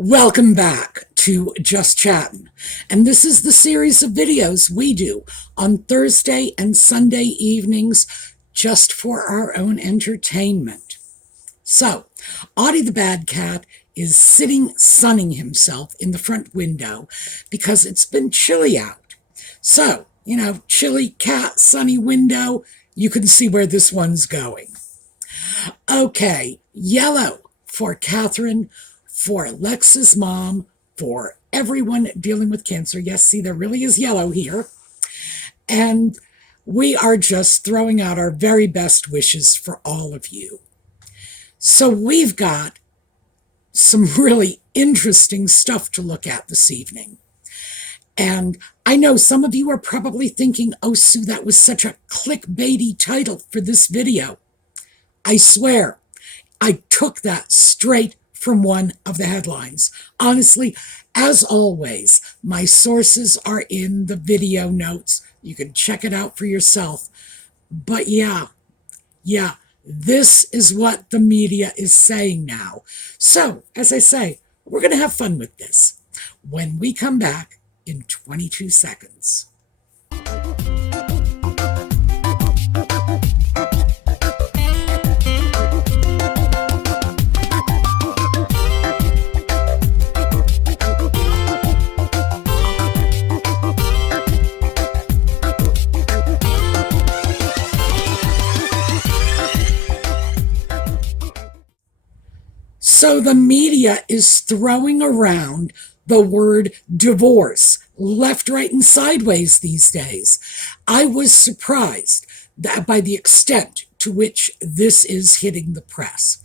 Welcome back to Just Chattin', and this is the series of videos we do on Thursday and Sunday evenings just for our own entertainment. So, Audie the bad cat is sitting sunning himself in the front window because it's been chilly out. So, chilly cat, sunny window, you can see where this one's going. Okay, yellow for Catherine, for Lex's mom, for everyone dealing with cancer. Yes, see, there really is yellow here. And we are just throwing out our very best wishes for all of you. So we've got some really interesting stuff to look at this evening. And I know some of you are probably thinking, oh, Sue, that was such a clickbaity title for this video. I swear, I took that straight from one of the headlines. Honestly, as always, my sources are in the video notes. You can check it out for yourself. But yeah, this is what the media is saying now. So, as I say, we're going to have fun with this when we come back in 22 seconds. So the media is throwing around the word divorce left, right, and sideways these days. I was surprised by the extent to which this is hitting the press.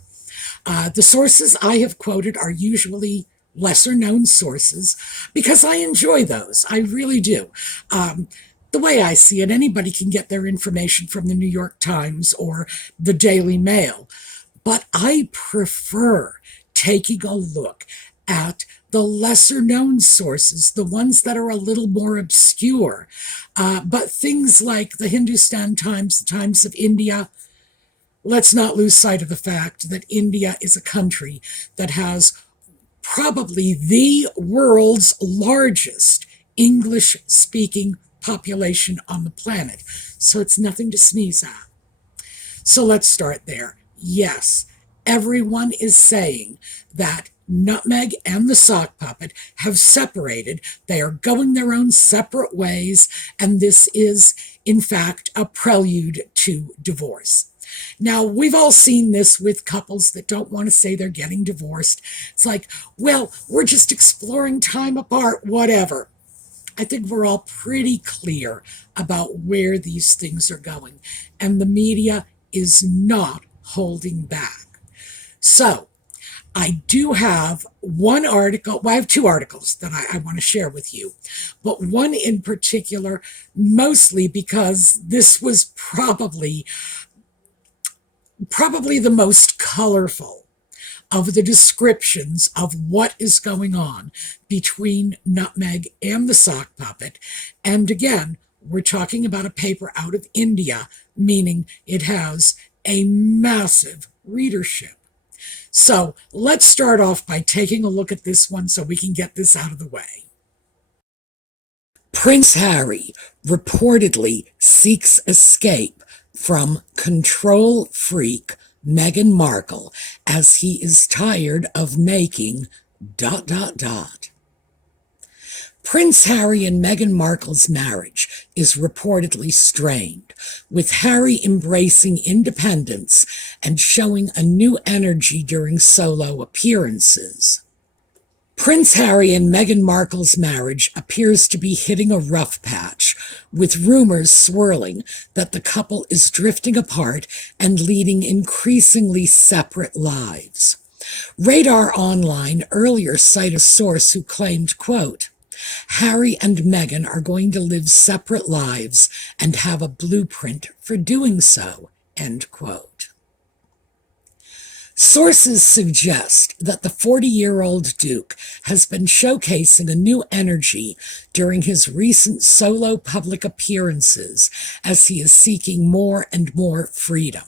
The sources I have quoted are usually lesser known sources because I enjoy those. I really do. The way I see it, anybody can get their information from the New York Times or the Daily Mail. But I prefer taking a look at the lesser known sources, the ones that are a little more obscure. But things like the Hindustan Times, the Times of India, let's not lose sight of the fact that India is a country that has probably the world's largest English-speaking population on the planet. So it's nothing to sneeze at. So let's start there. Yes, everyone is saying that Nutmeg and the sock puppet have separated. They are going their own separate ways, and this is, in fact, a prelude to divorce. Now, we've all seen this with couples that don't want to say they're getting divorced. It's like, well, we're just exploring time apart, whatever. I think we're all pretty clear about where these things are going, and the media is not holding back. So, I do have one article, well, I have two articles that I want to share with you, but one in particular, mostly because this was probably the most colorful of the descriptions of what is going on between Nutmeg and the sock puppet. And again, we're talking about a paper out of India, meaning it has a massive readership. So let's start off by taking a look at this one so we can get this out of the way. Prince Harry reportedly seeks escape from control freak Meghan Markle as he is tired of making ... Prince Harry and Meghan Markle's marriage is reportedly strained, with Harry embracing independence and showing a new energy during solo appearances. Prince Harry and Meghan Markle's marriage appears to be hitting a rough patch, with rumors swirling that the couple is drifting apart and leading increasingly separate lives. Radar Online earlier cited a source who claimed, quote, Harry and Meghan are going to live separate lives and have a blueprint for doing so, end quote. Sources suggest that the 40-year-old Duke has been showcasing a new energy during his recent solo public appearances as he is seeking more and more freedom.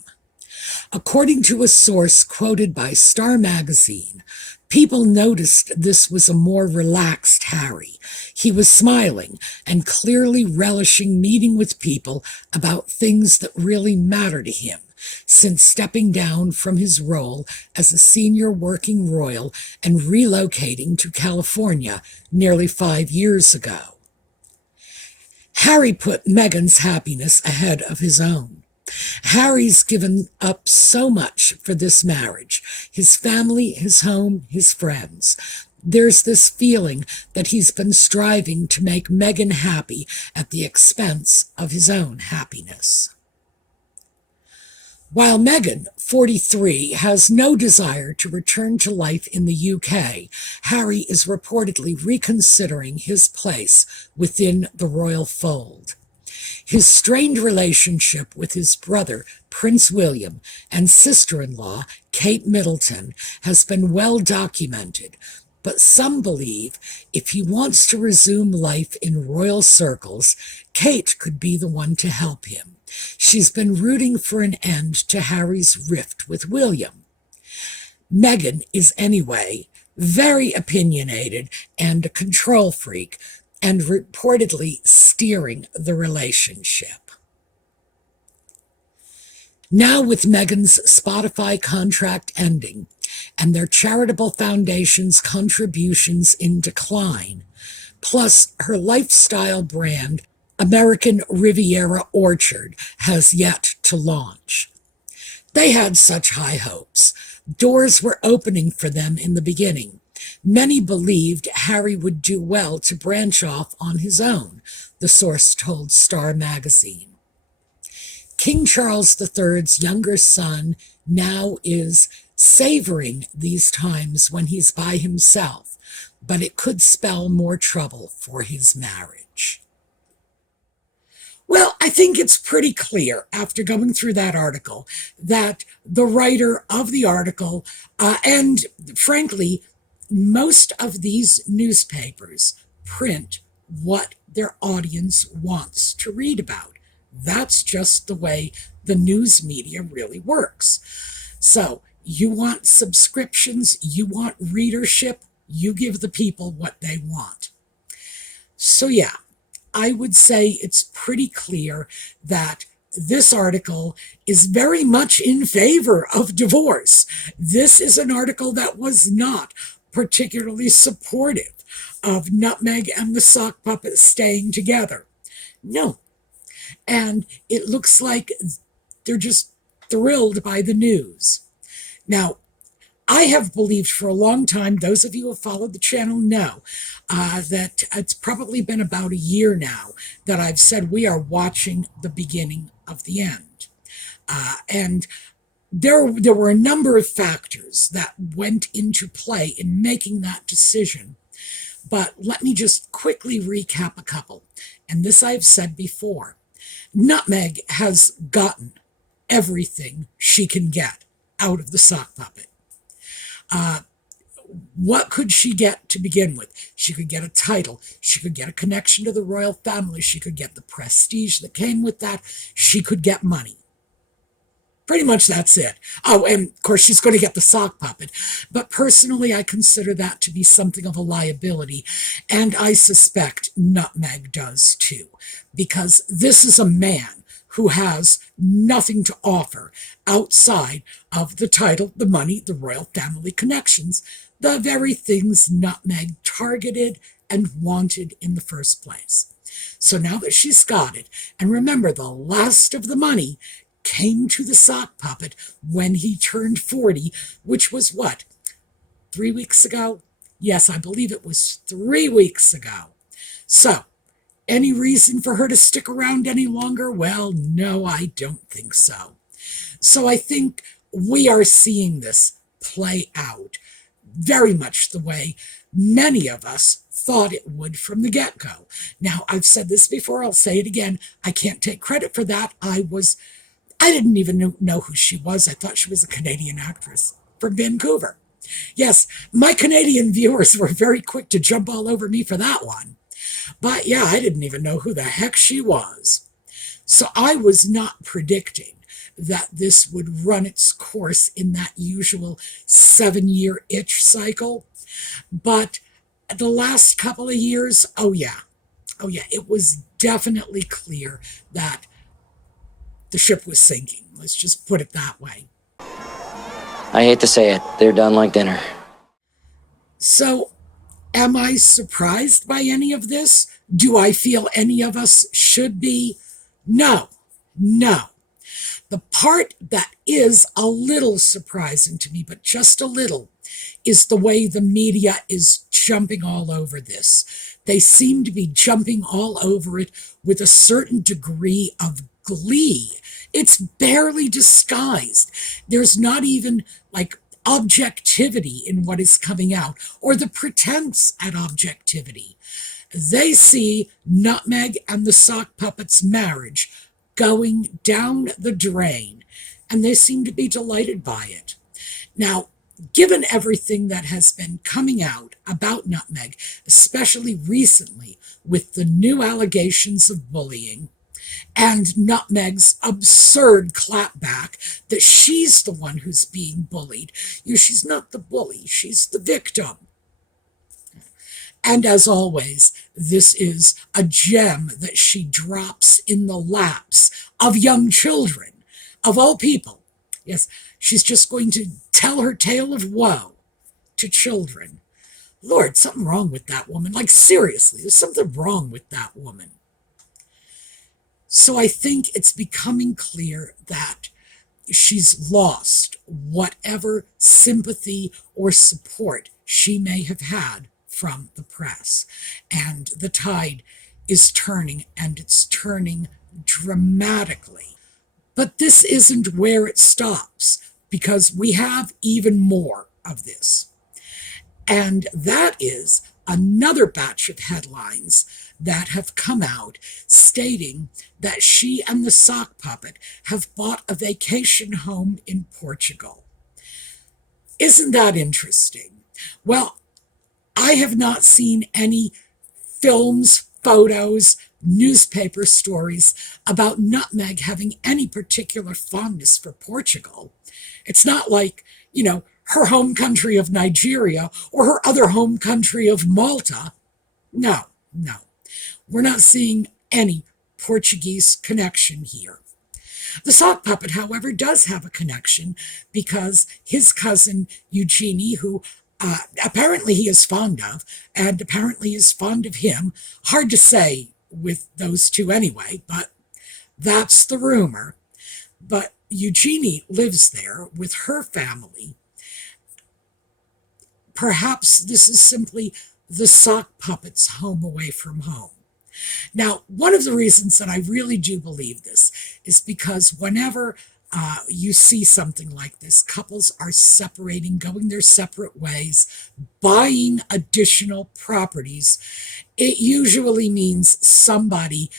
According to a source quoted by Star magazine, People noticed this was a more relaxed Harry. He was smiling and clearly relishing meeting with people about things that really matter to him, since stepping down from his role as a senior working royal and relocating to California nearly 5 years ago. Harry put Meghan's happiness ahead of his own. Harry's given up so much for this marriage, his family, his home, his friends. There's this feeling that he's been striving to make Meghan happy at the expense of his own happiness. While Meghan, 43, has no desire to return to life in the UK, Harry is reportedly reconsidering his place within the royal fold. His strained relationship with his brother, Prince William, and sister-in-law, Kate Middleton, has been well documented, but some believe if he wants to resume life in royal circles, Kate could be the one to help him. She's been rooting for an end to Harry's rift with William. Meghan is, anyway, very opinionated and a control freak, and reportedly steering the relationship. Now, with Meghan's Spotify contract ending and their charitable foundation's contributions in decline, plus her lifestyle brand, American Riviera Orchard, has yet to launch. They had such high hopes. Doors were opening for them in the beginning. Many believed Harry would do well to branch off on his own, the source told Star magazine. King Charles III's younger son now is savoring these times when he's by himself, but it could spell more trouble for his marriage. Well, I think it's pretty clear after going through that article that the writer of the article, and frankly, most of these newspapers print what their audience wants to read about. That's just the way the news media really works. So you want subscriptions, you want readership, you give the people what they want. So yeah, I would say it's pretty clear that this article is very much in favor of divorce. This is an article that was not particularly supportive of Nutmeg and the sock puppet staying together. No. And it looks like they're just thrilled by the news. Now, I have believed for a long time, those of you who have followed the channel know, that it's probably been about a year now that I've said we are watching the beginning of the end. And there were a number of factors that went into play in making that decision. But let me just quickly recap a couple. And this I've said before. Nutmeg has gotten everything she can get out of the sock puppet. What could she get to begin with? She could get a title. She could get a connection to the royal family. She could get the prestige that came with that. She could get money. Pretty much that's it. Oh, and of course she's going to get the sock puppet. But personally, I consider that to be something of a liability. And I suspect Nutmeg does too. Because this is a man who has nothing to offer outside of the title, the money, the royal family connections, the very things Nutmeg targeted and wanted in the first place. So now that she's got it, and remember, the last of the money came to the sock puppet when he turned 40, which was what, 3 weeks ago? Yes, I believe it was 3 weeks ago. So, any reason for her to stick around any longer? Well, no, I don't think so. So I think we are seeing this play out very much the way many of us thought it would from the get-go. Now, I've said this before, I'll say it again. I can't take credit for that. I didn't even know who she was. I thought she was a Canadian actress from Vancouver. Yes, my Canadian viewers were very quick to jump all over me for that one. But yeah, I didn't even know who the heck she was. So I was not predicting that this would run its course in that usual 7-year itch cycle. But the last couple of years, oh yeah, it was definitely clear that the ship was sinking. Let's just put it that way. I hate to say it, they're done like dinner. So, am I surprised by any of this? Do I feel any of us should be? No, no. The part that is a little surprising to me, but just a little, is the way the media is jumping all over this. They seem to be jumping all over it with a certain degree of glee. It's barely disguised. There's not even like objectivity in what is coming out or the pretense at objectivity. They see Nutmeg and the Sock Puppet's marriage going down the drain, and they seem to be delighted by it. Now, given everything that has been coming out about Nutmeg, especially recently with the new allegations of bullying, and Nutmeg's absurd clapback that she's the one who's being bullied. She's not the bully, she's the victim. And as always, this is a gem that she drops in the laps of young children, of all people. Yes, she's just going to tell her tale of woe to children. Lord, something wrong with that woman. Like, seriously, there's something wrong with that woman. So I think it's becoming clear that she's lost whatever sympathy or support she may have had from the press. And the tide is turning, and it's turning dramatically. But this isn't where it stops, because we have even more of this. And that is another batch of headlines that have come out stating that she and the Sock Puppet have bought a vacation home in Portugal. Isn't that interesting? Well, I have not seen any films, photos, newspaper stories about Nutmeg having any particular fondness for Portugal. It's not like, her home country of Nigeria or her other home country of Malta. No, no. We're not seeing any Portuguese connection here. The Sock Puppet, however, does have a connection because his cousin Eugenie, who apparently he is fond of, and apparently is fond of him. Hard to say with those two anyway, but that's the rumor. But Eugenie lives there with her family. Perhaps this is simply the Sock Puppet's home away from home. Now, one of the reasons that I really do believe this is because whenever you see something like this, couples are separating, going their separate ways, buying additional properties, it usually means somebody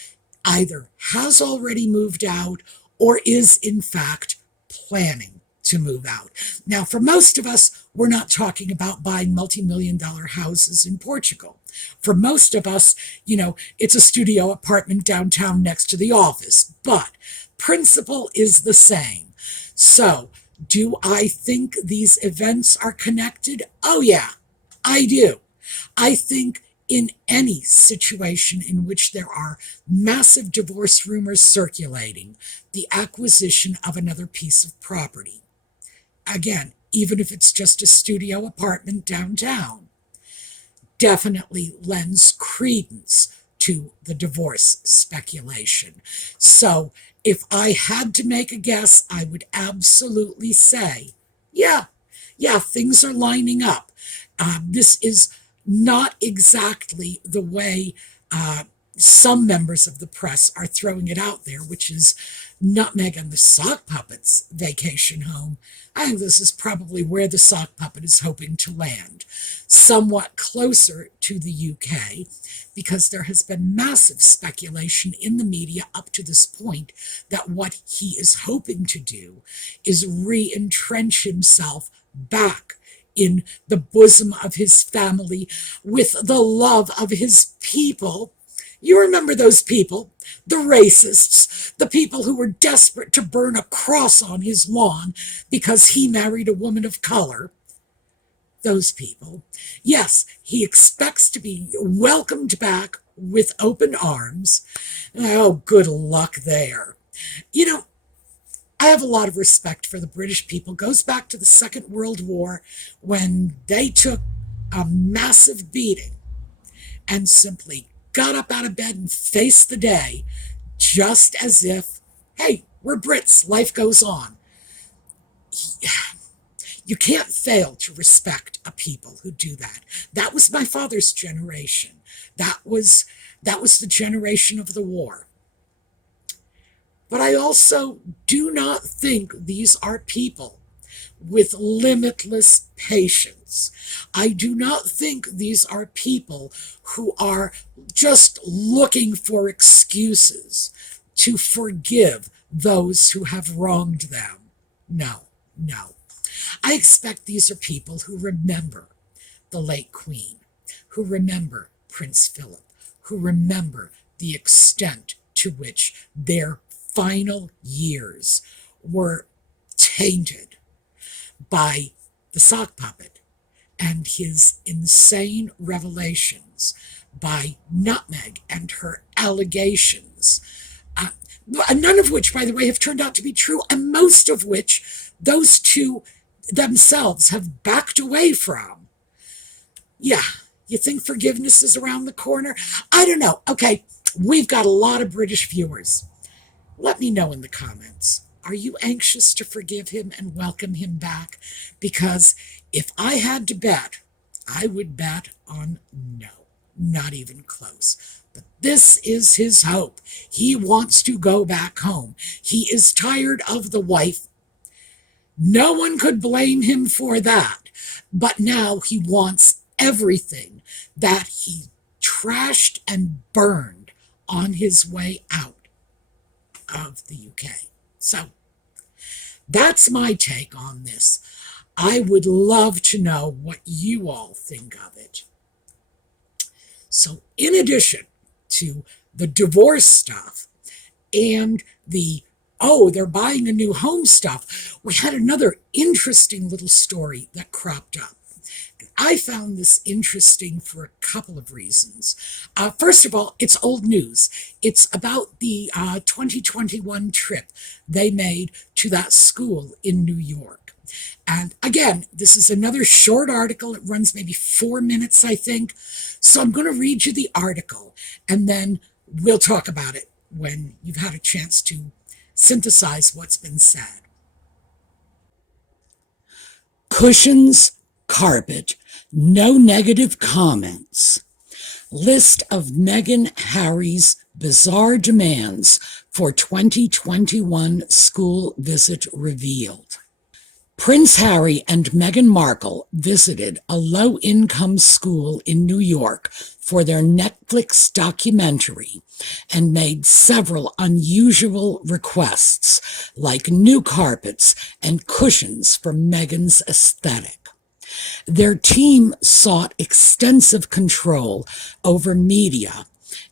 either has already moved out or is in fact planning to move out. Now, for most of us, we're not talking about buying multi-million-dollar houses in Portugal. For most of us, it's a studio apartment downtown next to the office, but principle is the same. So, do I think these events are connected? Oh yeah, I do. I think in any situation in which there are massive divorce rumors circulating, the acquisition of another piece of property, again, even if it's just a studio apartment downtown, definitely lends credence to the divorce speculation. So if I had to make a guess, I would absolutely say, yeah, things are lining up. This is not exactly the way some members of the press are throwing it out there, which is Nutmeg and the Sock Puppet's vacation home. I think this is probably where the Sock Puppet is hoping to land, somewhat closer to the UK, because there has been massive speculation in the media up to this point that what he is hoping to do is re-entrench himself back in the bosom of his family with the love of his people You remember those people, the racists, the people who were desperate to burn a cross on his lawn because he married a woman of color. Those people. Yes, he expects to be welcomed back with open arms. Oh, good luck there. You know, I have a lot of respect for the British people. It goes back to the Second World War when they took a massive beating and simply got up out of bed and faced the day just as if, hey, we're Brits, life goes on. You can't fail to respect a people who do that. That was my father's generation. That was the generation of the war. But I also do not think these are people with limitless patience. I do not think these are people who are just looking for excuses to forgive those who have wronged them. No, no. I expect these are people who remember the late Queen, who remember Prince Philip, who remember the extent to which their final years were tainted by the sock puppet and his insane revelations, by Nutmeg and her allegations, none of which, by the way, have turned out to be true, and most of which those two themselves have backed away from. Yeah, you think forgiveness is around the corner? I don't know. Okay, we've got a lot of British viewers. Let me know in the comments. Are you anxious to forgive him and welcome him back? Because if I had to bet, I would bet on no, not even close. But this is his hope. He wants to go back home. He is tired of the wife. No one could blame him for that. But now he wants everything that he trashed and burned on his way out of the UK. So that's my take on this. I would love to know what you all think of it. So in addition to the divorce stuff and the they're buying a new home stuff, we had another interesting little story that cropped up. I found this interesting for a couple of reasons. First of all, it's old news. It's about the 2021 trip they made to that school in New York. And again, this is another short article. It runs maybe 4 minutes, I think. So I'm going to read you the article, and then we'll talk about it when you've had a chance to synthesize what's been said. Cushions, carpet, no negative comments. List of Meghan Harry's bizarre demands for 2021 school visit revealed. Prince Harry and Meghan Markle visited a low-income school in New York for their Netflix documentary and made several unusual requests, like new carpets and cushions for Meghan's aesthetic. Their team sought extensive control over media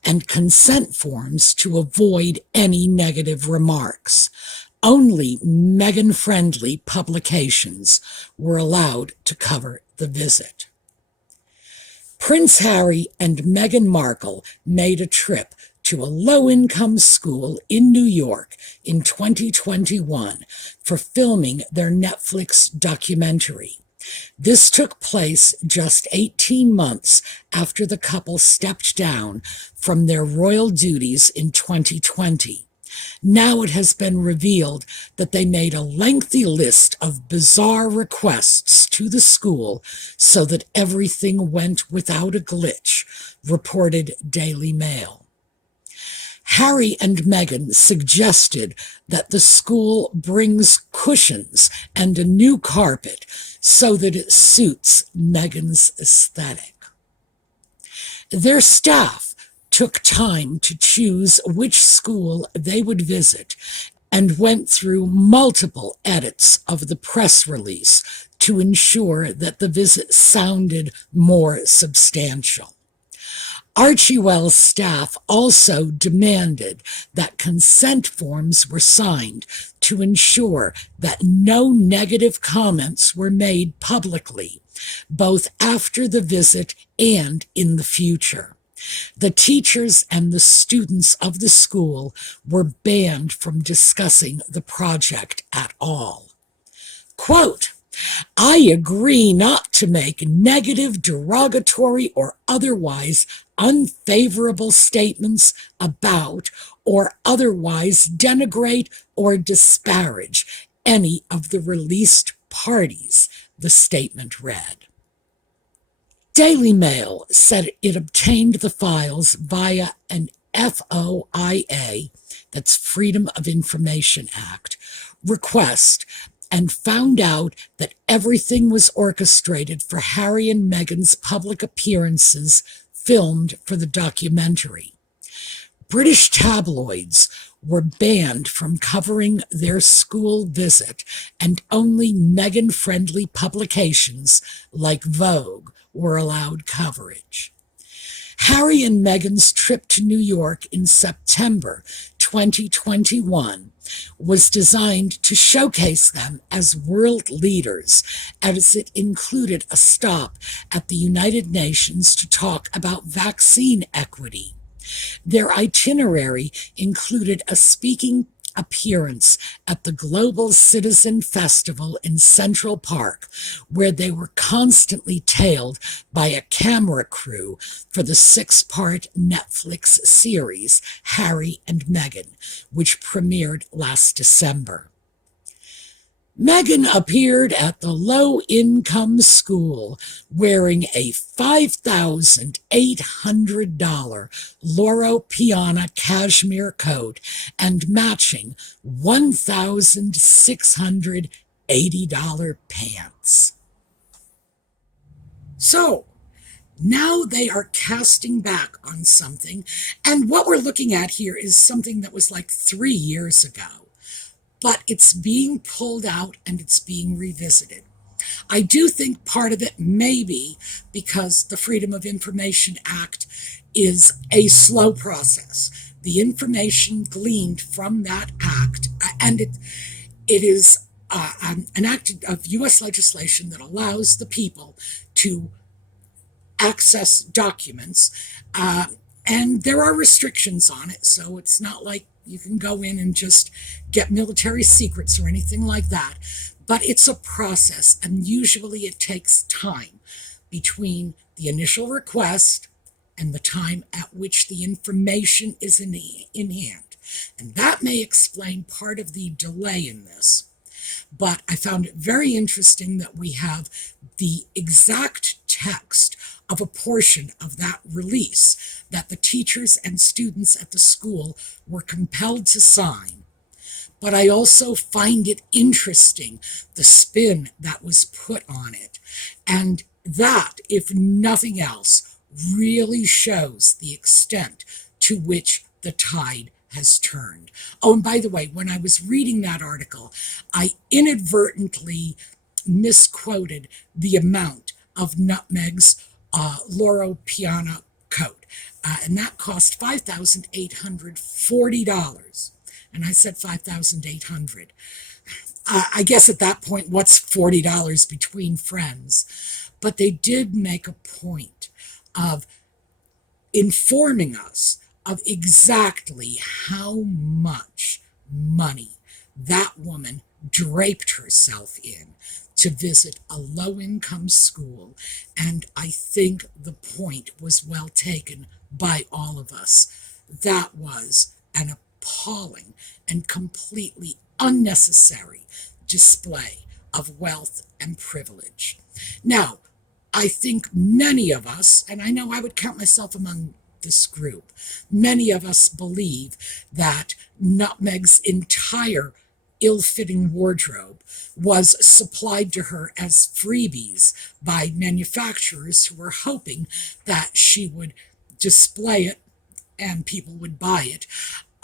and consent forms to avoid any negative remarks. Only Meghan-friendly publications were allowed to cover the visit. Prince Harry and Meghan Markle made a trip to a low-income school in New York in 2021 for filming their Netflix documentary. This took place just 18 months after the couple stepped down from their royal duties in 2020. Now it has been revealed that they made a lengthy list of bizarre requests to the school so that everything went without a glitch, reported Daily Mail. Harry and Meghan suggested that the school brings cushions and a new carpet so that it suits Meghan's aesthetic. Their staff took time to choose which school they would visit and went through multiple edits of the press release to ensure that the visit sounded more substantial. Archewell's staff also demanded that consent forms were signed to ensure that no negative comments were made publicly, both after the visit and in the future. The teachers and the students of the school were banned from discussing the project at all. Quote, I agree not to make negative, derogatory, or otherwise unfavorable statements about or otherwise denigrate or disparage any of the released parties, the statement read. Daily Mail said it obtained the files via an FOIA, that's Freedom of Information Act, request, and found out that everything was orchestrated for Harry and Meghan's public appearances filmed for the documentary. British tabloids were banned from covering their school visit, and only Meghan-friendly publications like Vogue were allowed coverage. Harry and Meghan's trip to New York in September 2021 was designed to showcase them as world leaders, as it included a stop at the United Nations to talk about vaccine equity. Their itinerary included a speaking appearance at the Global Citizen Festival in Central Park, where they were constantly tailed by a camera crew for the 6-part Netflix series Harry and Meghan, which premiered last December. Meghan appeared at the low-income school wearing a $5,800 Loro Piana cashmere coat and matching $1,680 pants. So, now they are casting back on something, and what we're looking at here is something that was like 3 years ago. But it's being pulled out and it's being revisited. I do think part of it may be because the Freedom of Information Act is a slow process. The information gleaned from that act, and it is an act of U.S. legislation that allows the people to access documents, and there are restrictions on it, so it's not like you can go in and just get military secrets or anything like that. But it's a process, and usually it takes time between the initial request and the time at which the information is in hand. And that may explain part of the delay in this. But I found it very interesting that we have the exact text of a portion of that release that the teachers and students at the school were compelled to sign. But I also find it interesting, the spin that was put on it. And that, if nothing else, really shows the extent to which the tide has turned. Oh, and by the way, when I was reading that article, I inadvertently misquoted the amount of Nutmeg's Loro Piana coat, and that cost $5,840. And I said 5,800. I guess at that point, what's $40 between friends? But they did make a point of informing us of exactly how much money that woman draped herself in to visit a low-income school, and I think the point was well taken by all of us. That was an appalling and completely unnecessary display of wealth and privilege. Now, I think many of us, and I know I would count myself among this group, many of us believe that Nutmeg's entire ill-fitting wardrobe was supplied to her as freebies by manufacturers who were hoping that she would display it and people would buy it.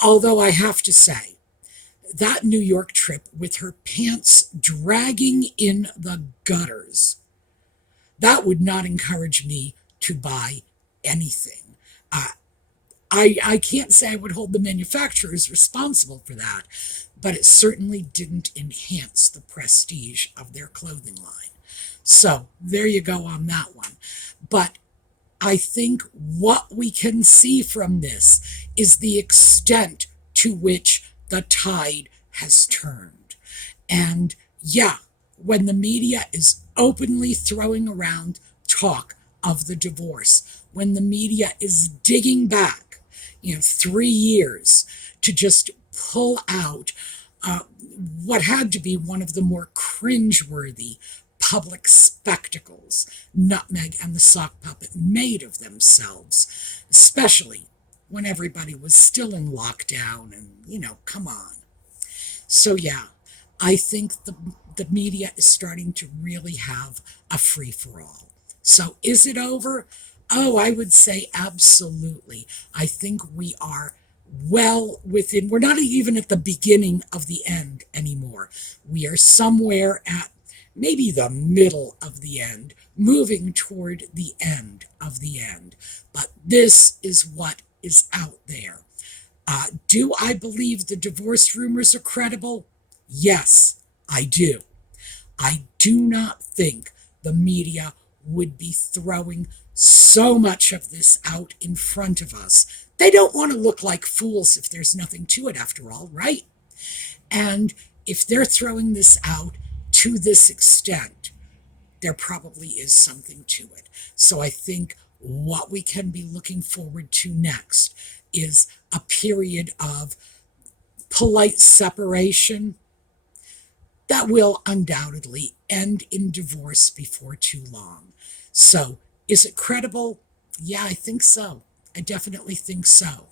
Although I have to say, that New York trip with her pants dragging in the gutters, that would not encourage me to buy anything. I can't say I would hold the manufacturers responsible for that, but it certainly didn't enhance the prestige of their clothing line. So there you go on that one. But I think what we can see from this is the extent to which the tide has turned. And yeah, when the media is openly throwing around talk of the divorce, when the media is digging back, 3 years to just pull out what had to be one of the more cringeworthy public spectacles Nutmeg and the Sock Puppet made of themselves, especially when everybody was still in lockdown and, come on. So, yeah, I think the media is starting to really have a free for all. So, is it over? Oh, I would say absolutely. I think we are well within, we're not even at the beginning of the end anymore. We are somewhere at maybe the middle of the end, moving toward the end of the end. But this is what is out there. Do I believe the divorce rumors are credible? Yes, I do. I do not think the media would be throwing so much of this out in front of us. They don't want to look like fools if there's nothing to it, after all, right? And if they're throwing this out to this extent, there probably is something to it. So I think what we can be looking forward to next is a period of polite separation that will undoubtedly end in divorce before too long. So, is it credible? Yeah, I think so. I definitely think so.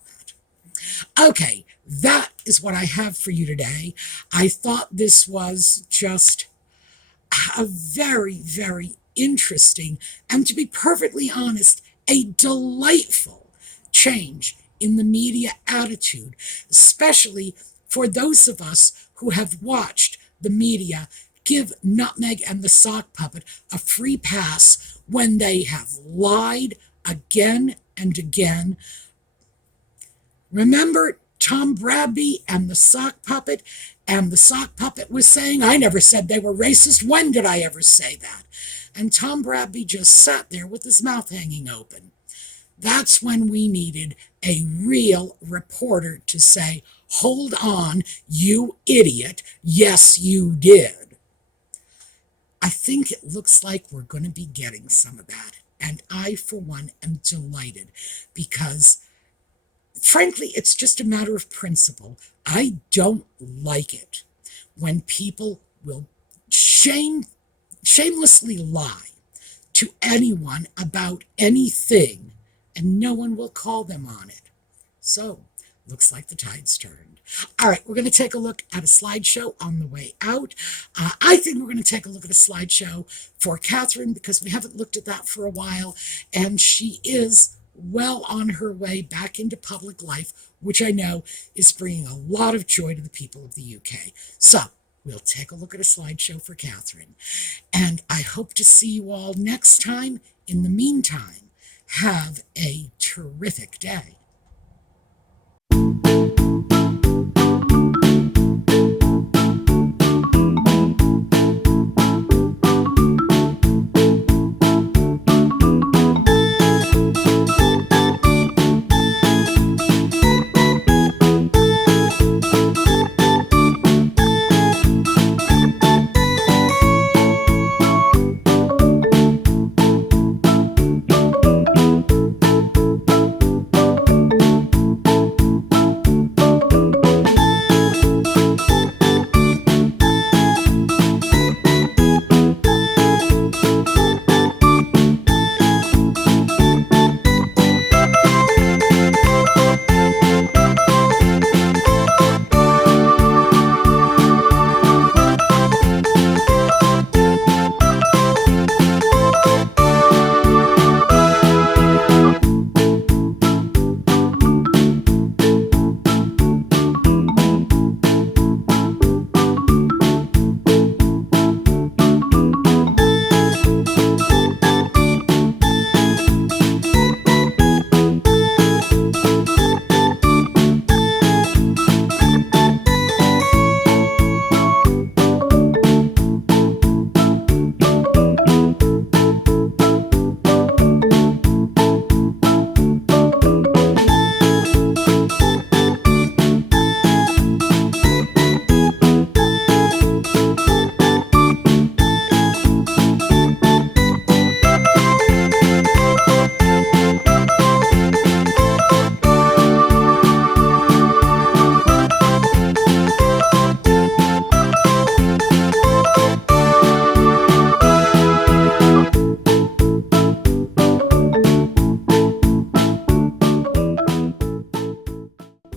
Okay, that is what I have for you today. I thought this was just a very, very interesting, and to be perfectly honest, a delightful change in the media attitude, especially for those of us who have watched the media give Nutmeg and the Sock Puppet a free pass when they have lied again and again. Remember Tom Bradby and the Sock Puppet? And the Sock Puppet was saying, I never said they were racist. When did I ever say that? And Tom Bradby just sat there with his mouth hanging open. That's when we needed a real reporter to say, hold on, you idiot. Yes, you did. I think it looks like we're going to be getting some of that. And I, for one, am delighted because frankly, it's just a matter of principle. I don't like it when people will shamelessly lie to anyone about anything and no one will call them on it. So, looks like the tide's turned. All right, we're going to take a look at a slideshow on the way out. I think we're going to take a look at a slideshow for Catherine because we haven't looked at that for a while, and she is well on her way back into public life, which I know is bringing a lot of joy to the people of the UK. So, we'll take a look at a slideshow for Catherine. And I hope to see you all next time. In the meantime, have a terrific day.